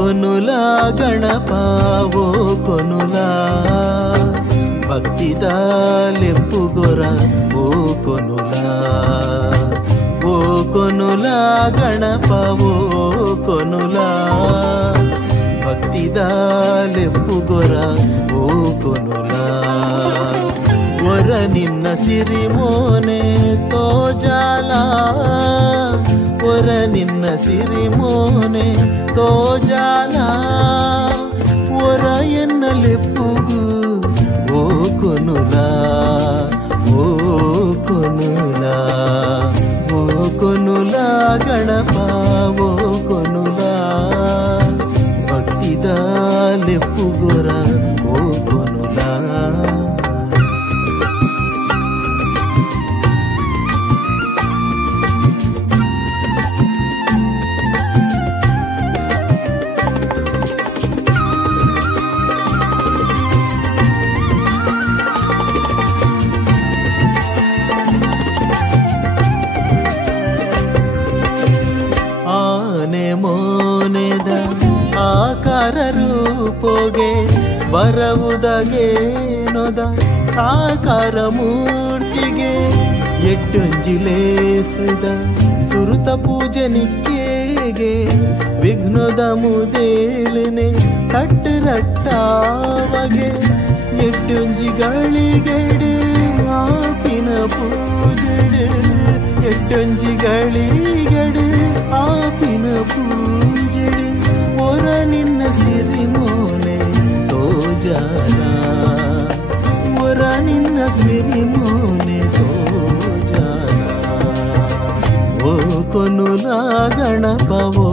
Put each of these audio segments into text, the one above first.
ಕೊನುಲ ಗಣಪ ಓ ಕೊನುಲ ಭಕ್ತಿದ ಲೆಪ್ಪುಗೊರ ಓ ಕೊನುಲ ಓ ಕೊನುಲ ಗಣಪ ಓ ಕೊನುಲ ಭಕ್ತಿದ ಲೆಪ್ಪುಗೊರ ಓ ಕೊನುಲ ಒರ ನಿನ್ನ ಸಿರಿ ಮೋನೆ ತೋಜಾಲ ಒರ ನಿನ್ನ ಸಿರಿ ಮೋನೆ ತೋಜಾಲ ಒರ ಎನ್ನ ಲೆಪ್ಪುಗು ಓ ಕೊನುಲ ಓ ಕೊನುಲ ಓ ಕೊನುಲ ಗಣಪ ಓ ಕೊನುಲ ಭಕ್ತಿದ ಲೆಪ್ಪುಗೊರ ಓ ಕೊನುಲ ಆಕಾರ ರೂಪೋಗೆ ಬರವುದಗೆ ನೊದ ಸಾಕಾರ ಮೂರ್ತಿಗೆ ಎಟ್ಟೊಂಜಿಲೇಸುದ ಸುರುತ ಪೂಜೆ ನಿಕ್ಕೇಗೆ ವಿಘ್ನದ ಮುದೇಲನೆ ಕಟ್ಟರಟ್ಟಾವಗೆ ಎಟ್ಟೊಂಜಿಗಳಿಗೆಡೆ ಆಪಿನ ಪೂಜೆಡೆ ಎಟ್ಟೊಂಜಿಗಳಿಗೆಡೆ ಆಪಿನ ಪೂಜೆಡೆ ಒರ ನಿನ್ನ ಸಿರಿ ಮೋನೆ ತೋಜಾಲ ಒರ ನಿನ್ನ ಸಿರಿ ಮೋನೆ ತೋಜಾಲ ಓ ಕೊನುಲ ಗಣಪ ಓ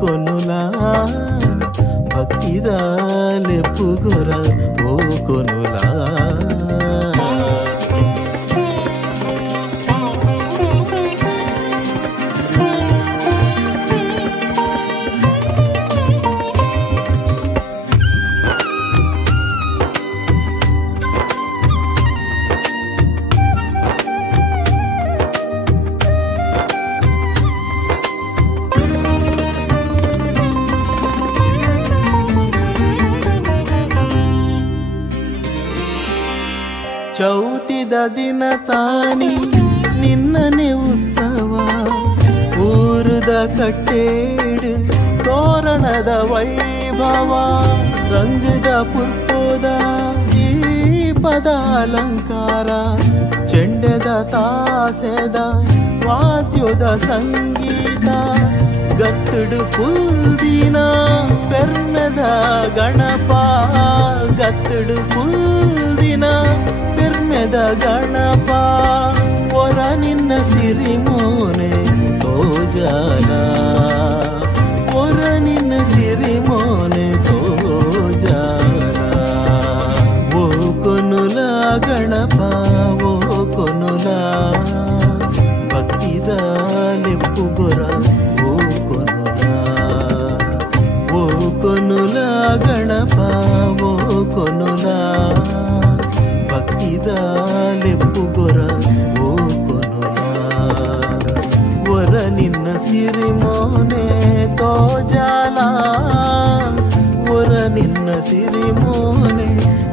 ಕೊನುಲ ಭಕ್ತಿದ ಲೆಪ್ಪುಗೊರ ಓ ಕೊನುಲ ಚೌತಿದ ದಿನ ತಾನಿ ನಿನ್ನನೆ ಉತ್ಸವ ಊರುದ ಕಟ್ಟೇಡು ತೋರಣದ ವೈಭವ ರಂಗದ ಪುರ್ಪೋದ ದೀಪದ ಅಲಂಕಾರ ಚೆಂಡದ ತಾಸೆದ ವಾದ್ಯದ ಸಂಗೀತ ಗತ್ತುಡು ಕುಲ್ದಿನ ಪೆರ್ಮೆದ ಗಣಪ ಗತ್ತುಡು ಕುಲ್ದಿನ ಪೆರ್ಮೆದ ಗಣಪ ಒರ ನಿನ್ನ ಸಿರಿ ಮೋನೆ ತೋಜಾಲ ಒರ ನಿನ್ನ ಸಿರಿ ಮೋನೆ ತೋಜಾಲ ಓ ಕೊನುಲ ಗಣಪ ಓ ಕೊನುಲ ಭಕ್ತಿದ ಲೆಪ್ಪುಗೊರ ಓ ಕೊನುಲ ಓ ಕೊನುಲ ಗಣಪ ಓ ಕೊನುಲ ಭಕ್ತಿದ ಲೆಪ್ಪುಗೊರ ಓ ಕೊನುಲ ಒರ ನಿನ್ನ ಸಿರಿ ಮೋನೆ ತೋಜಾಲ ಒರ ನಿನ್ನ ಸಿರಿ ಮೋನೆ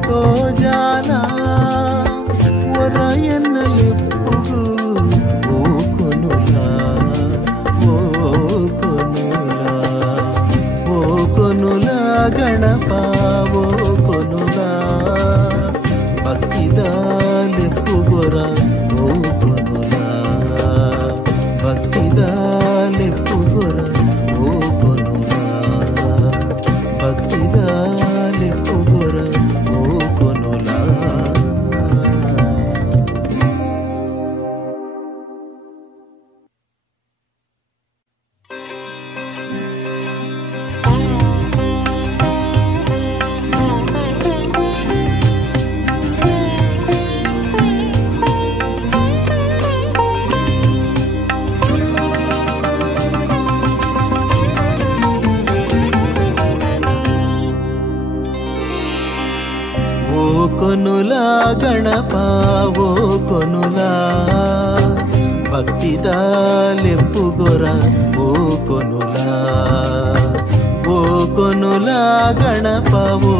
ತೋಜಾಲ ಒರ ಎನ್ನ ಲೆಪ್ಪುಗು ಓ ಕೊನುಲ ಓ ಕೊನುಲ ಓ ಕೊನುಲ ಗಣಪ ಓ ಕೊನುಲ ಭಕ್ತಿದ ಲೆಪ್ಪುಗೊರ ಓ ಕೊನುಲ ಭಕ್ತಿದ ಲೆಪ್ಪುಗೊರ ಓ ಕೊನುಲ ಭಕ್ತಿದ ಲೆಪ್ಪುಗೊರ ಓ ಕೊನುಲ ಕೊನುಲ ಗಣಪ ಓ ಕೊನುಲ ಭಕ್ತಿದ ಲೆಪ್ಪುಗೊರ ಓ ಕೊನುಲ ಓ కొనుల గణపవో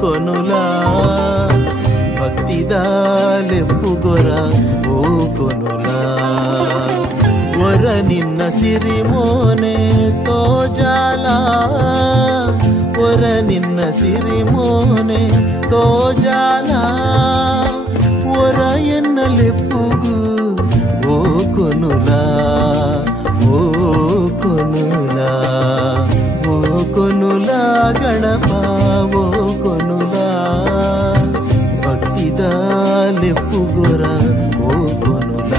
కొనుల ಭಕ್ತಿದಾಲೆಪ್ಪುಗೊರ ಓ ಕೊನುಲ ಒರ ನಿನ್ನ ಸಿರಿಮೋನೆ ತೋಜಾಲ ಒರ ನಿನ್ನ ಸಿರಿಮೋನೆ ತೋಜಾಲ ಒರ ಎನ್ನಲೆಪ್ಪುಗು ಓ ಕೊನುಲ ಓ ಕೊನುಲ ಓ ಕೊನುಲ ಗಣಪ ಓ ಕೊನುಲ ಭಕ್ತಿದಾಲೆಪ್ಪುಗೊರ ಓ ಕೊನುಲ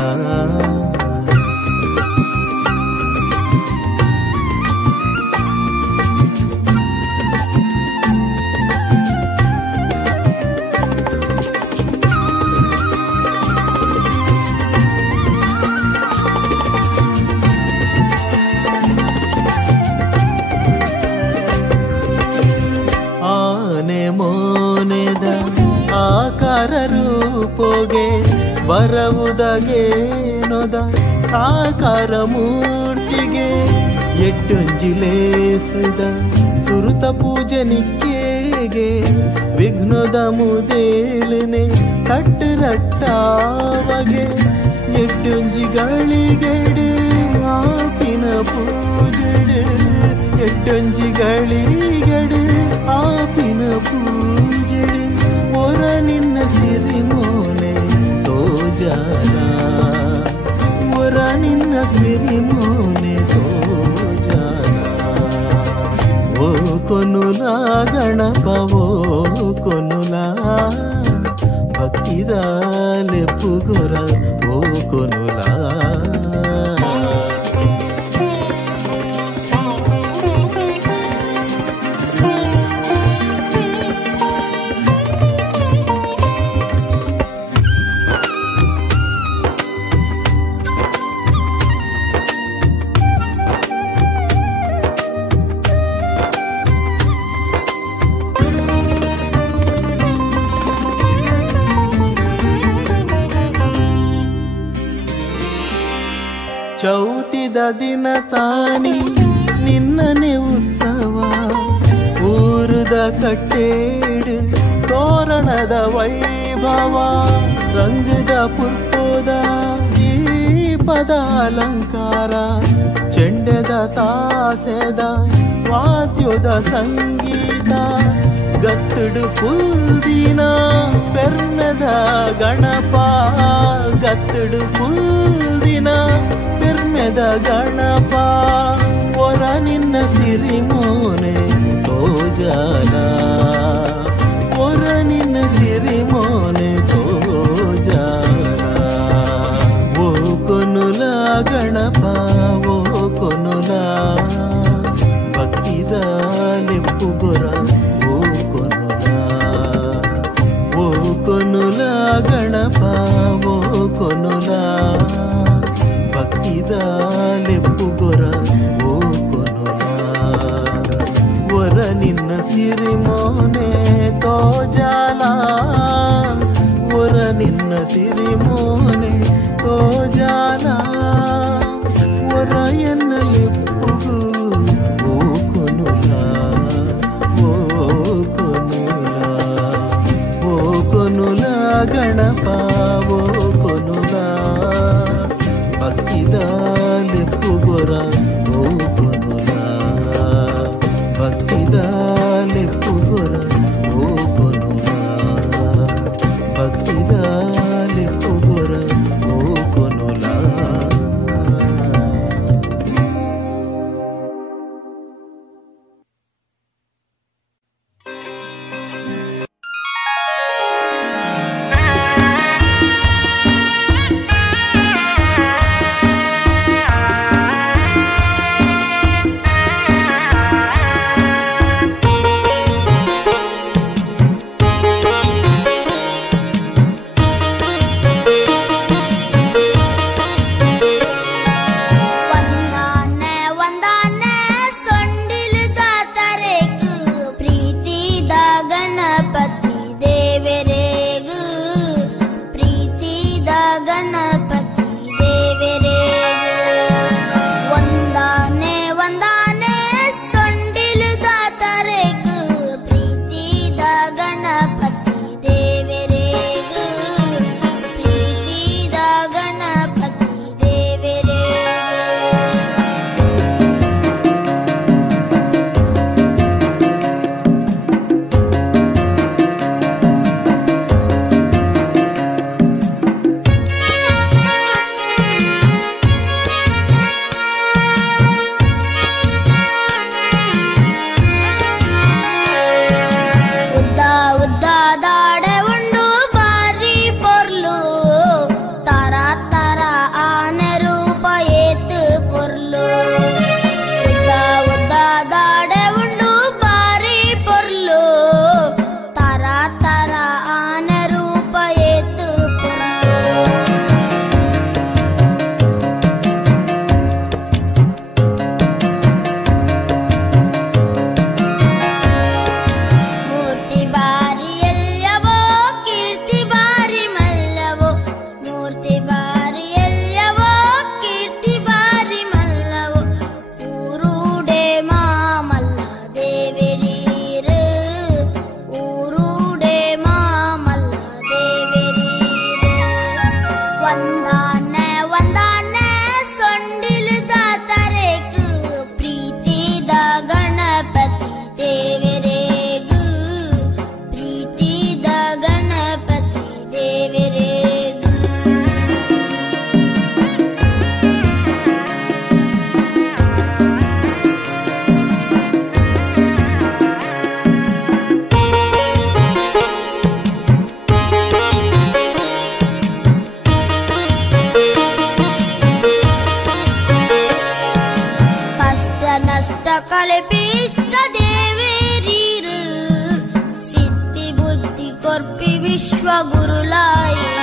ಮೋನೆದ ಆಕಾರ ರೂಪೋಗೆ ಬರವುದಗೇನೊದ ಸಾಕಾರ ಮೂರ್ತಿಗೆ ಎಟ್ಟೊಂಜಿಲೇಸುದ ಸುರುತ ಪೂಜನಿಕ್ಕೇಗೆ ವಿಘ್ನದ ಮುದೇಲನೆ ತಟ್ಟರಟ್ಟಾವಗೆ ಎಟ್ಟೊಂಜಿಗಳಿಗೆಡೆ ಆಪಿನ ಪೂಜೆಡೆ ಎಟ್ಟೊಂಜಿಗಳಿಗೆಡೆ ಆಪಿನ ಪೂಜೆಡೆ ಒರ ನಿನ್ನ ಸಿರಿಮೋನೆ ತೋಜಾಲ ಒರ ನಿನ್ನ ಸಿರಿಮೋನೆ ತೋಜಾಲ ಓ ಕೊನುಲ ಗಣಪ ಓ ಕೊನುಲ ಭಕ್ತಿದಾಲೆಪ್ಪುಗೊರ ಓ ಕೊನುಲ ಚೌತಿದ ದಿನ ತಾನಿ ನಿನ್ನನೆ ಉತ್ಸವ ಊರುದ ಕಟ್ಟೇಡು ತೋರಣದ ವೈಭವ ರಂಗದ ಪುರ್ಪೋದ ದೀಪದ ಅಲಂಕಾರ ಚೆಂಡದ ತಾಸೆದ ವಾದ್ಯದ ಸಂಗೀತ ಗತ್ತುಡು ಪುಲ್ದಿನ ಪೆರ್ಮೆದ ಗಣಪ ಗತ್ತುಡು ಪುಲ್ದಿನ ಪೆರ್ಮೆದ ಗಣಪ ಒರ ನಿನ್ನ ಸಿರಿಮೋನೆ ತೋಜಾಲ ಒರ ನಿನ್ನ ಸಿರಿಮೋನೆ ತೋಜಾಲ ಓ ಕೊನುಲ ಗಣಪ ಓ ಕೊನುಲ ಭಕ್ತಿದಾಲೆಪ್ಪುಗೊರ ಓ ಕೊನುಲ ಓ ಕೊನುಲ ಗಣಪ ಓ ಕೊನುಲ ಭಕ್ತಿದಾಲೆಪ್ಪುಗೊರ ಓ ಕೊನುಲ ಒರ ನಿನ್ನ ಸಿರಿಮೋನೆ ತೋಜಾಲ ಒರ ನಿನ್ನ ಸಿರಿಮೋನೆ ತೋಜಾಲ ಒರ ಎನ್ನಲೆಪ್ಪುಗು ಓ ಕೊನುಲ ಓ ಕೊನುಲ ಓ ಕೊನುಲ ಗಣಪ ಓ ಕೊನುಲ ಭಕ್ತಿದಾಲೆಪ್ಪುಗೊರ ಓ ಕೊನುಲ ಭಕ್ತಿದಾಲೆಪ್ಪುಗೊರ ಓ ಕೊನುಲ ಭಕ್ತಿದಾಲೆಪ್ಪುಗೊರ ತಲೆಪಿಷ್ಟ ದೇವೇರೀರು ಸಿದ್ಧಿ ಬುದ್ಧಿ ಕೊರ್ಪಿ ವಿಶ್ವ ಗುರುಲಾಯಿರು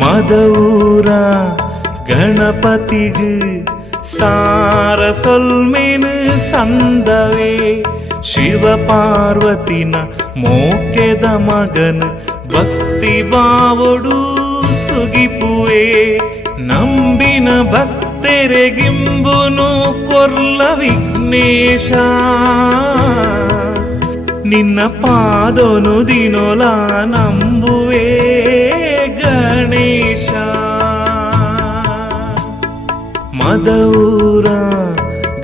ಮದವೂರ ಗಣಪತಿಗು ಸಾರ ಸೊಲ್ಮೇನು ಸಂದವೇ ಶಿವ ಪಾರ್ವತಿನ ಮೋಕೆದ ಮಗನು ಭಕ್ತಿ ಬಾವೊಡು ಸುಗಿಪುವೆ ನಂಬಿನ ಭಕ್ತೆರೆಗಿಂಬುನು ಕೊರ್ಲ ವಿಘ್ನೇಶ ನಿನ್ನ ಪಾದೊನು ದಿನೊಲ ನಂಬುವೆ ಗಣೇಶ ಮದವೂರ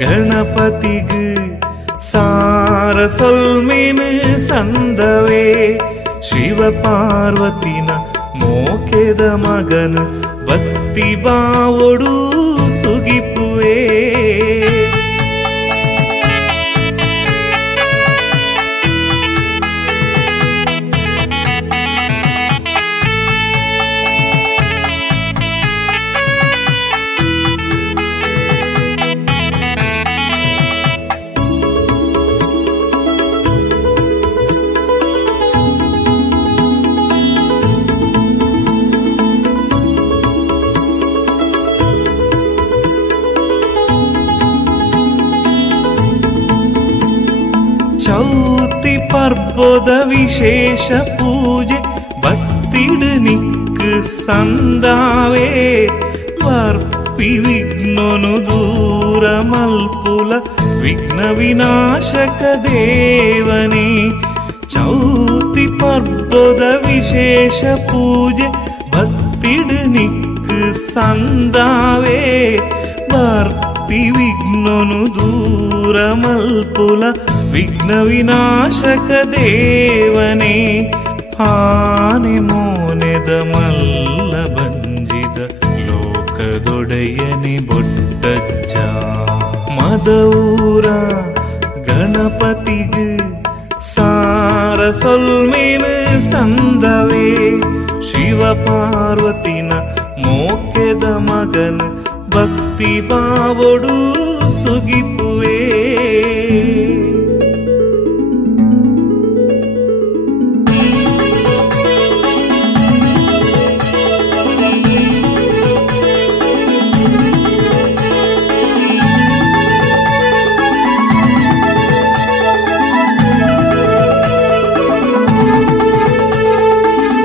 ಗಣಪತಿಗು ಸಾರ ಸೊಲ್ಮೇನು ಸಂದವೇ ಶಿವ ಪಾರ್ವತಿನ ಮೋಕೆದ ಮಗನು ಭಕ್ತಿ ಬಾವೊಡು ಸುಗಿಪುವೆ ಚೌತಿ ಪರ್ಬೋದ ವಿಶೇಷ ಪೂಜೆ ಭಕ್ತಿಡು ನಿಕ್ಕು ಸಂದಾವೇ ವರ್ಪಿ ವಿಘ್ನನು ದೂರ ಮಲ್ಪುಲ ವಿಘ್ನ ವಿನಾಶಕ ದೇವನೇ ಚೌತಿ ಪರ್ಬೋದ ವಿಶೇಷ ಪೂಜೆ ಭಕ್ತಿಡು ನಿಕ್ಕು ಸಂದಾವೇ ವರ್ಪಿ ವಿಘ್ನನು ದೂರ ಮಲ್ಪುಲ ವಿಘ್ನ ವಿನಾಶಕ ದೇವನೇ ಆನೆ ಮೋನೆದ ಮಲ್ಲ ಬಂಜಿದ ಲೋಕದೊಡೆಯನೆ ಬೊಟ್ಟಜ್ಜ ಮದವೂರ ಗಣಪತಿಗು ಸಾರ ಸೊಲ್ಮೇನು ಸಂದವೇ ಶಿವ ಪಾರ್ವತಿನ ಮೋಕೆದ ಮಗನು ಭಕ್ತಿ ಬಾವೊಡು ಸುಗಿಪುವೆ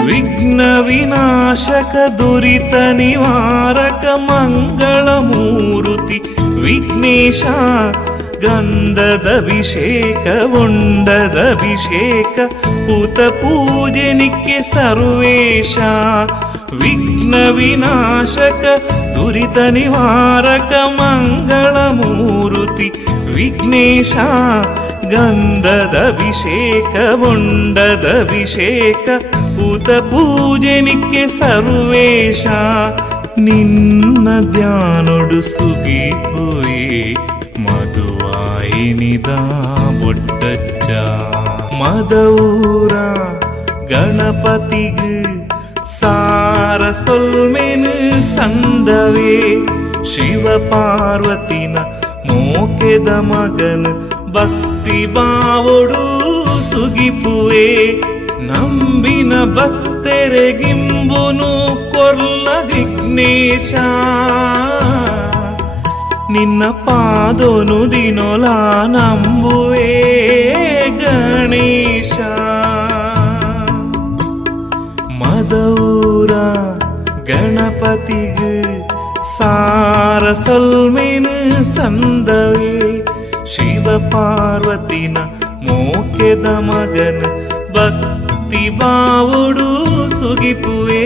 ವಿಘ್ನ ವಿನಾಶಕ ದುರಿತ ನಿವಾರಕ ಮಂಗಳ ಮೂರುತಿ ವಿಘ್ನೇಶ ಗಂಧದಭಿಷೇಕ ಉಂಡದಭಿಷೇಕ ಪೂತ ಪೂಜನಿಕ್ಕೆ ಸರ್ವೇಶ ವಿಘ್ನ ವಿನಾಶಕ ದುರಿತ ನಿವಾರಕ ಮಂಗಳ ಮೂರುತಿ ವಿಘ್ನೇಶ ಗಂಧದಭಿಷೇಕ ಉಂಡದಭಿಷೇಕ ಪೂತ ಪೂಜನಿಕ್ಕೆ ಸರ್ವೇಶ ನಿನ್ನ ಧ್ಯಾನೊಡು ಸುಗಿಪುವೆ ಮಧುವಾಯಿನಿದ ಬೊಟ್ಟಜ್ಜ ಮದವೂರ ಗಣಪತಿಗು ಸಾ ಸೊಲ್ಮೆನು ಸಂದವೇ ಶಿವ ಪಾರ್ವತಿನ ಮೋಕೆದ ಮಗನು ಭಕ್ತಿ ಬಾವೊಡು ಸುಗಿಪುವೆ ನಂಬಿನ ಭಕ್ತರೆಗಿಂಬುನು ಕೊರ್ಲ ವಿಘ್ನೇಶ ನಿನ್ನ ಪಾದೋನು ದಿನೊಲ ನಂಬುವೆ ಗಣೇಶ ಮದೂರ ಗಣಪತಿಗೆ ಸಾರ ಸೊಲ್ಮೆನು ಸಂದವೇ ಶಿವ ಪಾರ್ವತಿನ ಮೋಕೆದ ಮಗನ ಭಕ್ತಿ ಬಾವುಡು ಸುಗಿಪುವೆ